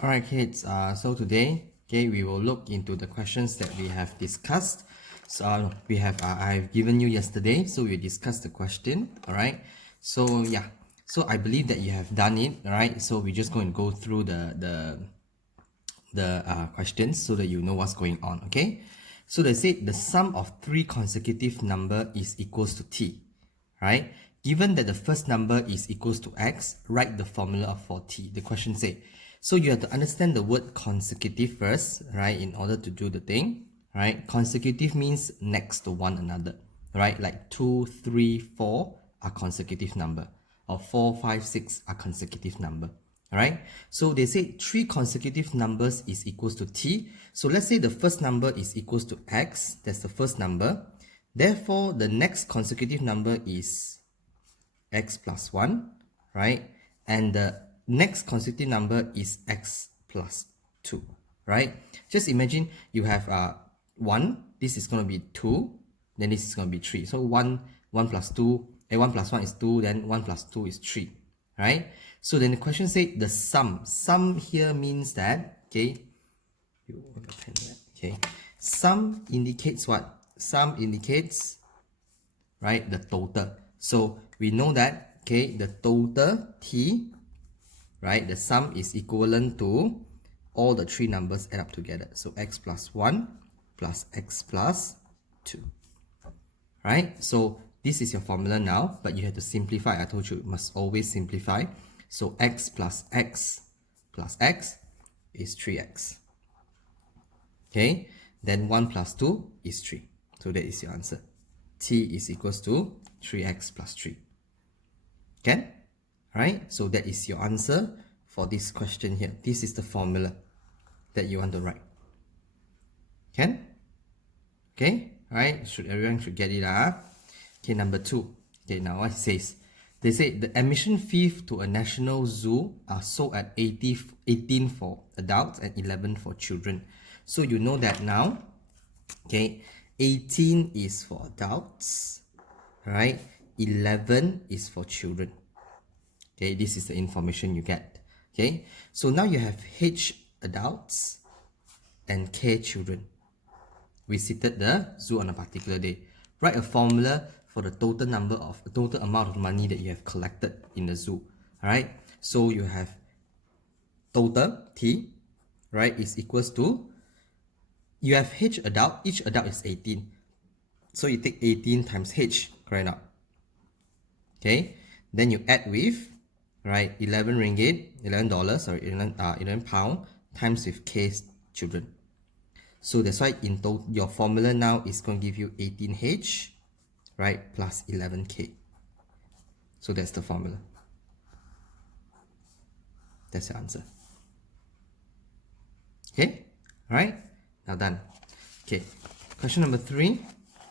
Alright kids, so today, we will look into the questions that we have discussed. So I've given you yesterday, so we discussed the question, alright? So yeah, so I believe that you have done it, alright? So we're just going to go through the questions so that you know what's going on, okay? So they say the sum of three consecutive number is equals to t, right? Given that the first number is equals to x, write the formula for t. The question say, so you have to understand the word consecutive first, right, in order to do the thing, right? Consecutive means next to one another, right? Like 2, 3, 4 are consecutive number, or 4, 5, 6 are consecutive number. Alright, so they say three consecutive numbers is equals to t. So let's say the first number is equals to x, that's the first number. Therefore, the next consecutive number is x plus 1, right? And the next consecutive number is x plus 2, right? Just imagine you have 1, this is going to be 2, then this is going to be 3. So 1 plus 2, 1 plus 1 is 2, then 1 plus 2 is 3, right? So then the question say the sum. Sum here means that, okay, sum indicates what? Sum indicates, right, the total. So we know that, okay, the total t, right, the sum is equivalent to all the three numbers add up together. So x plus 1 plus x plus 2, right? So this is your formula now, but you have to simplify. I told you you must always simplify. So x plus x plus x is 3x. Okay, then 1 plus 2 is 3. So that is your answer. T is equals to 3x plus 3. Can? Right? So that is your answer for this question here. This is the formula that you want to write. Can? Okay? Right? Everyone should get it. Okay, number 2. Okay, now what it says? They say the admission fee to a national zoo are sold at 18 for adults and 11 for children. So you know that now. Okay, 18 is for adults, right? 11 is for children. Okay, this is the information you get. Okay, so now you have H adults and K children. Visited the zoo on a particular day. Write a formula for the total amount of money that you have collected in the zoo. Alright, so you have total T, right, is equals to, you have H adult, each adult is 18. So you take 18 times H, correct now? Okay, then you add with, right, 11 ringgit, $11, or 11 pound times with K's children. So that's why in total, your formula now is going to give you 18H, right, plus 11K. So that's the formula. That's the answer. Okay, right? Now done. Okay, question number 3,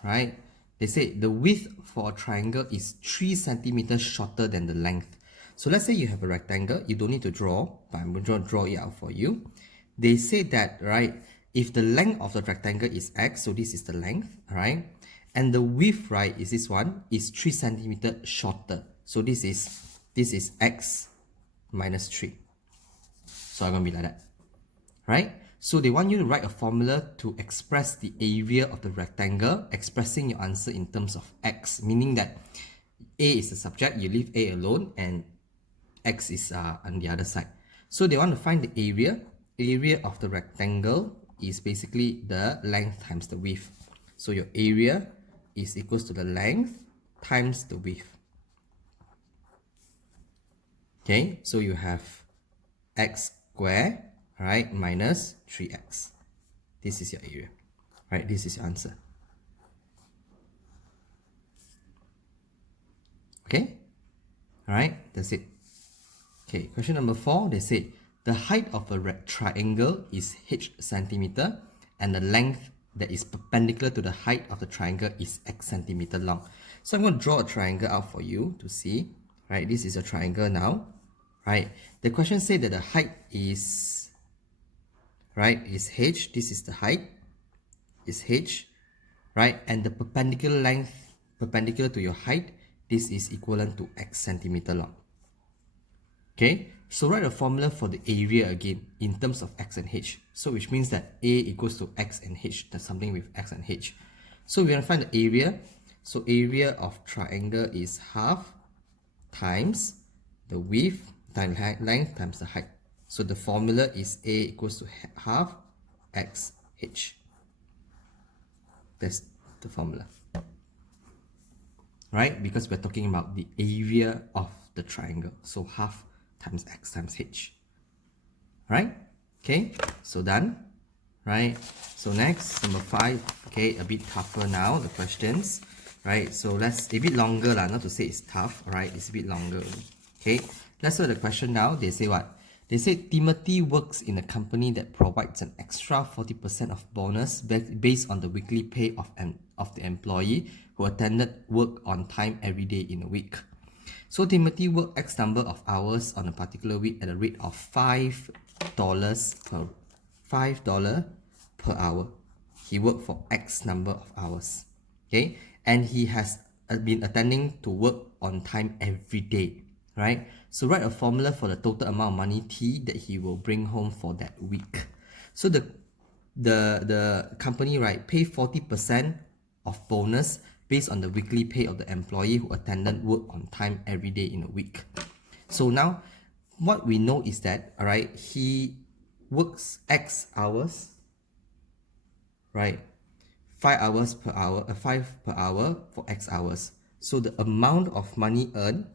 right? They say the width for a triangle is 3 centimeters shorter than the length. So let's say you have a rectangle, you don't need to draw, but I'm going to draw it out for you. They say that, right, if the length of the rectangle is x, so this is the length, right? And the width, right, is this one, is 3 centimeters shorter. So this is x minus 3. So I'm going to be like that, right? So they want you to write a formula to express the area of the rectangle, expressing your answer in terms of x, meaning that A is the subject, you leave A alone, and x is on the other side. So they want to find the area. Area of the rectangle is basically the length times the width. So your area is equals to the length times the width. Okay, so you have x squared, right, minus 3x. This is your area, right? This is your answer. Okay, all right, that's it. Okay, question number 4, they say the height of a triangle is h centimeter and the length that is perpendicular to the height of the triangle is x centimeter long. So I'm going to draw a triangle out for you to see, right? This is a triangle now, right? The question says that the height is, right, is h, this is the height, is h, right? And the perpendicular length, perpendicular to your height, this is equivalent to x centimeter long. Okay, So write a formula for the area again in terms of x and h. So which means that A equals to x and h. That's something with x and h. So we want to find the area. So area of triangle is half times the width times length times the height. So the formula is A equals to half x h. That's the formula. Right? Because we're talking about the area of the triangle. So half times x times h. Right? Okay, so done. Right? So next, number 5. Okay, a bit tougher now, the questions. Right? So let's, a bit longer lah, not to say it's tough. Alright, it's a bit longer. Okay, let's look at the question now. They say what? They say Timothy works in a company that provides an extra 40% of bonus based on the weekly pay of the employee who attended work on time every day in a week. So Timothy worked X number of hours on a particular week at a rate of $5 per hour. He worked for X number of hours. Okay, and he has been attending to work on time every day. Right? So write a formula for the total amount of money T that he will bring home for that week. So the company, right, pay 40% of bonus based on the weekly pay of the employee who attended work on time every day in a week. So now what we know is that, all right, he works X hours, right? 5 hours per hour, 5 per hour for X hours. So the amount of money earned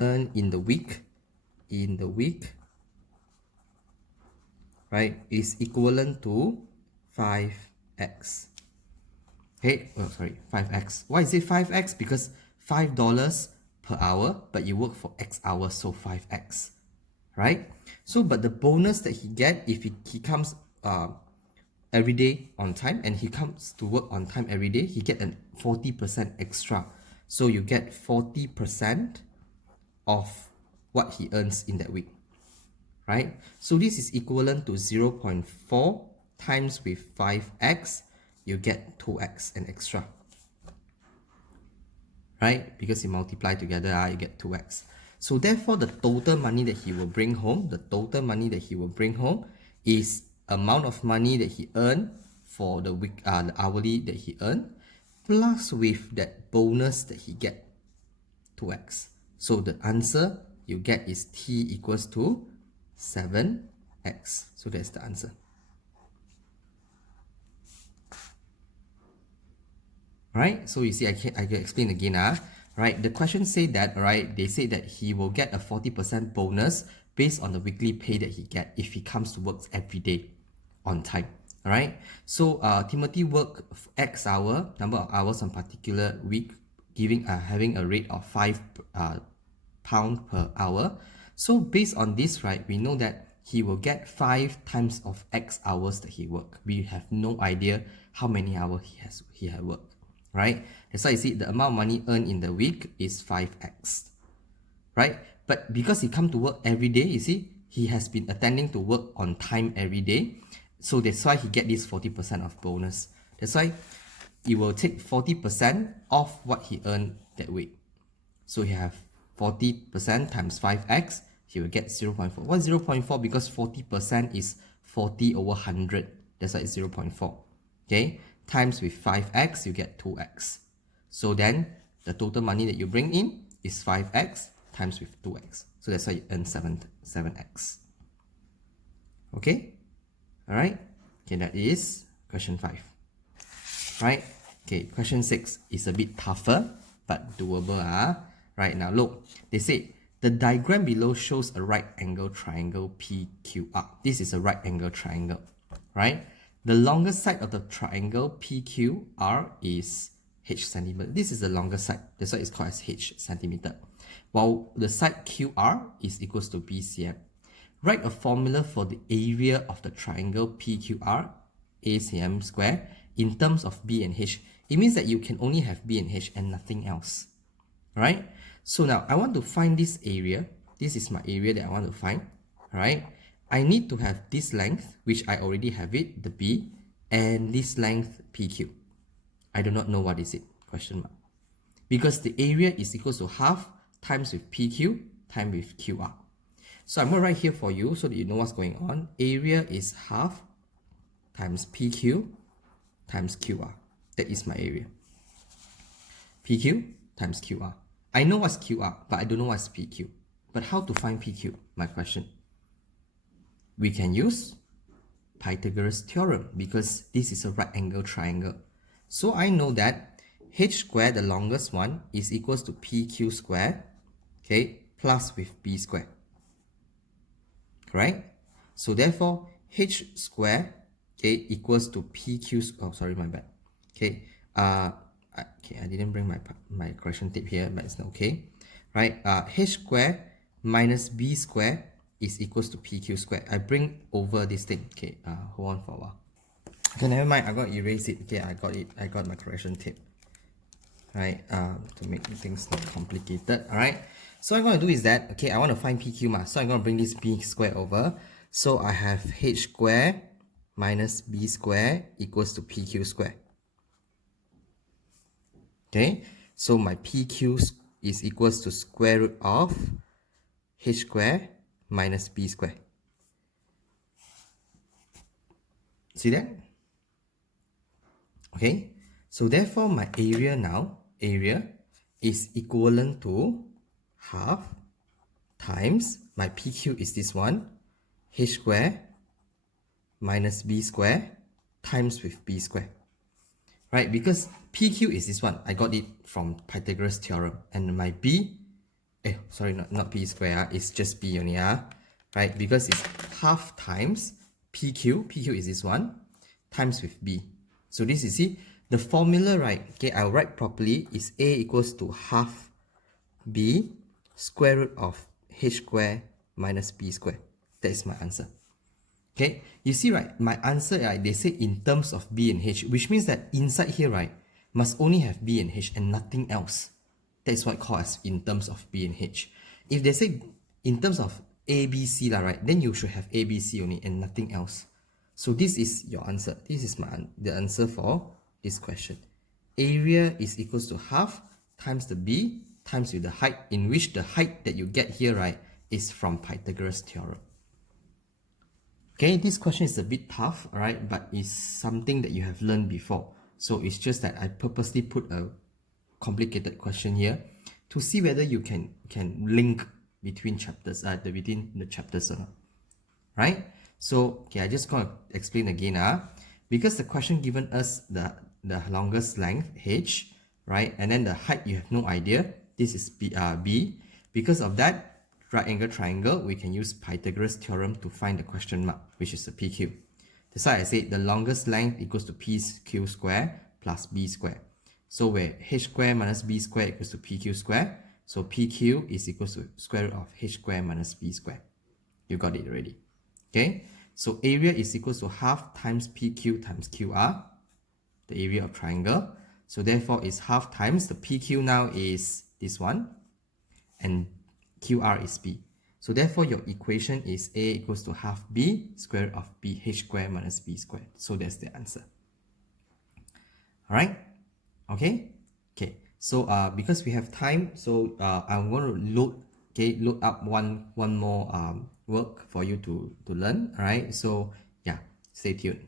in the week, right, is equivalent to 5x. Okay, oh sorry, 5x. Why is it 5x? Because $5 per hour, but you work for X hours, so 5x, right? So, but the bonus that he get if he comes every day on time and he comes to work on time every day, he get a 40% extra. So you get 40% of what he earns in that week, right? So this is equivalent to 0.4 times with 5x, you get 2x and extra, right? Because you multiply together, you get 2x. So therefore, the total money that he will bring home, is amount of money that he earned for the week, the hourly that he earned, plus with that bonus that he get, 2x. So the answer you get is T equals to 7x. So that's the answer. Right? So you see, I can explain again. Right? The question say that, right, they say that he will get a 40% bonus based on the weekly pay that he get if he comes to work every day on time. Alright? So Timothy worked X number of hours on particular week, having a rate of £5 per hour. So based on this, right, we know that he will get 5 times of X hours that he worked. We have no idea how many hours he had worked, right? That's why you see the amount of money earned in the week is 5x, right? But because he come to work every day, you see, he has been attending to work on time every day. So that's why he get this 40% of bonus. That's why it will take 40% of what he earned that week. So he have 40% times 5x, he will get 0.4. Why 0.4? Because 40% is 40 over 100. That's why it's 0.4. Okay, times with 5x, you get 2x. So then the total money that you bring in is 5x times with 2x. So that's why you earn 7x. Okay, all right. Okay, that is question 5. Right. Okay, question 6 is a bit tougher but doable. Right, now look, they say the diagram below shows a right angle triangle PQR. This is a right angle triangle, right? The longest side of the triangle PQR is h centimeter. This is the longest side, that's why it's called as h centimeter. While the side QR is equals to B cm. Write a formula for the area of the triangle PQR, A cm square, in terms of B and H. It means that you can only have B and H and nothing else, right? So now I want to find this area. This is my area that I want to find, right? I need to have this length, which I already have it, the B, and this length PQ. I do not know what is it, question mark. Because the area is equals to half times with PQ times with QR. So I'm going to write here for you so that you know what's going on. Area is half times PQ times QR. That is my area. PQ times QR. I know what's QR, but I don't know what's PQ. But how to find PQ? My question. We can use Pythagoras theorem because this is a right angle triangle. So I know that h squared, the longest one, is equals to PQ squared, okay, plus with B squared. Correct? So therefore, h squared, okay, equals to PQ, oh sorry, my bad. Okay, okay, I didn't bring my correction tape here, but it's not okay. Right, h squared minus B squared is equals to PQ squared. I bring over this thing. Okay, hold on for a while. Okay, never mind, I got to erase it. Okay, I got it. I got my correction tape. Right, to make things not complicated. Alright, so what I'm going to do is that, okay, I want to find PQ ma. So I'm going to bring this B squared over. So I have h squared minus B squared equals to PQ squared. Okay, so my PQ is equals to square root of h squared minus B squared. See that? Okay, so therefore my area now, area is equivalent to half times my PQ is this one, h squared minus B squared times with B squared. Right, because PQ is this one, I got it from Pythagoras theorem, and my B, sorry, not B squared, it's just B only, right, because it's half times PQ is this one, times with B. So this is, see, the formula, right, okay, I'll write properly, is A equals to half B square root of h squared minus B squared. That is my answer. Okay, you see, right, my answer, right, they say in terms of B and H, which means that inside here, right, must only have B and H and nothing else. That is what called as in terms of B and H. If they say in terms of A, B, C, right, then you should have A, B, C only and nothing else. So this is your answer. This is the answer for this question. Area is equals to half times the B times with the height, in which the height that you get here, right, is from Pythagoras theorem. Okay, this question is a bit tough, alright, but it's something that you have learned before. So it's just that I purposely put a complicated question here to see whether you can link between chapters, between the chapters or not. Right? So, okay, I just gonna explain again. Because the question given us the longest length, h, right, and then the height you have no idea. This is B. Because of that, right angle triangle, we can use Pythagoras theorem to find the question mark, which is the PQ. That's why I said the longest length equals to PQ square plus B square. So where h square minus B square equals to PQ square, so PQ is equals to square root of h square minus B square. You got it already. Okay, so area is equals to half times PQ times QR, the area of triangle. So therefore it's half times the PQ now is this one, and QR is B. So therefore your equation is A equals to half B square root of B h square minus B square. So that's the answer. Alright? Okay? Okay. So because we have time, so I'm going to load up one more work for you to learn. Alright? So yeah, stay tuned.